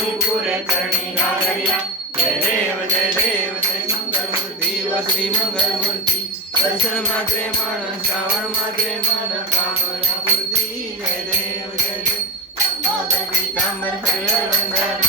मणिपुर करणी घागरिया जय देव जय मंगल मूर्ती व श्री मंगल मूर्ती दर्शन मात्रे मन श्रावण मात्रे मन कामना पूर्ती जय देव पीतांबर हरिवंदन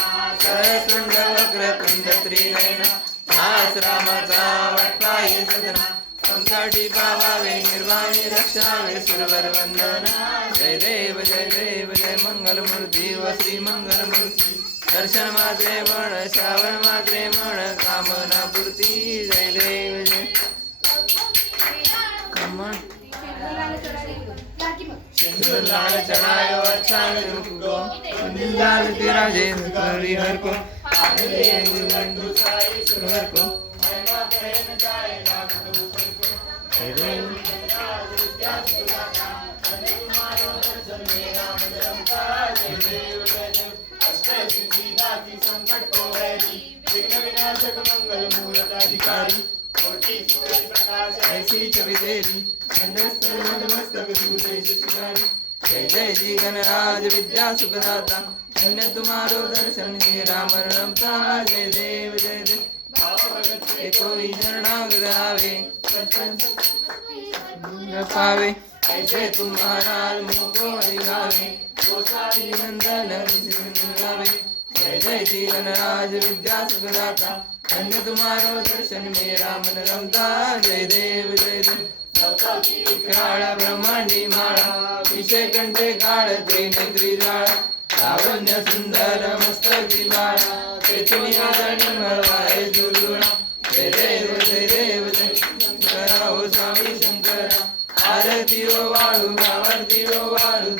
सरस्वंद वक्रतुंड त्रिनयन हास रामाचा वाटपायी सदना संकटी पावावे निर्वाणी रक्षावे सुरवर वंदना जय देव जय मंगल मूर्ती व श्री मंगल मूर्ती दर्शन मात्रे मन श्रावण मात्रे मन कामना पूर्ती जय देव जय कमन सिंदूर लाल चढ़ायो अच्छा को लाल तेरा जय हरि हर को सुरवर को संकट को विघ्न विनाशक मंगल मूलक अधिकारी ऐसी छवि तेरी मस्तक सूर्य शिकारी जय जय जी गणराज विद्या सुखदाता धन्य तुम्हारो दर्शन हे राम रमता जय देव कोई शरणागत आवे पावे ऐसे तुम्हारा मुझको हरिभावे गोसाई नंदन गावे जय जय जी गणराज विद्या सुखदाता धन्य तुम्हारो दर्शन में राम रमता जय देव काळा ब्रह्मांडी माळा विषय कंठे काळ त्रिनेत्री जाळा लावण्य सुंदर मस्तकी बाळा तेथुनी आदरणी मळवाय जुलुळा जय देव कराओ स्वामी शंकरा आरती ओ वाळू आरती ओ वाळू